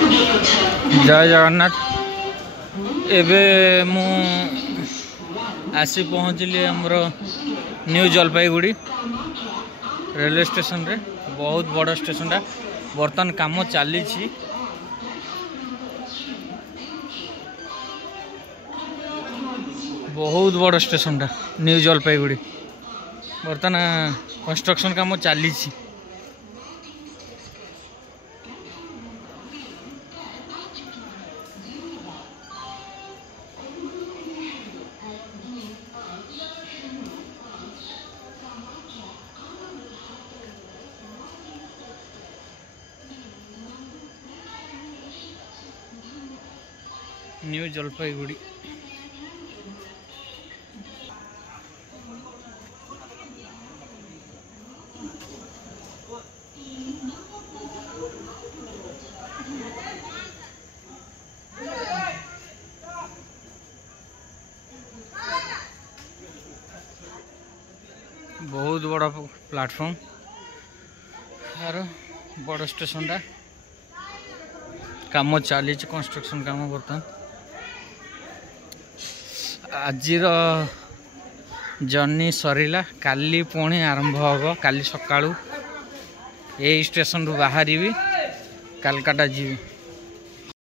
जय जगन्नाथ। एबे मु आसी पहुँचली हमर न्यू जलपाईगुड़ी रेलवे स्टेशन रे। बहुत बड़ स्टेशन टा बर्तमान काम चली। बहुत बड़ स्टेशन टा न्यू जलपाईगुड़ी बर्तमान कंस्ट्रक्शन काम चली। न्यू जलपाईगुड़ी बहुत बड़ा प्लेटफॉर्म यार बड़ स्टेशन टा काम चली कंस्ट्रक्शन काम बर्तमान आजिर जर्नी सरीला काली पुणी आरंभ हम काली सकाळू ए स्टेशन रु बाहरी कालकाटा जीवी।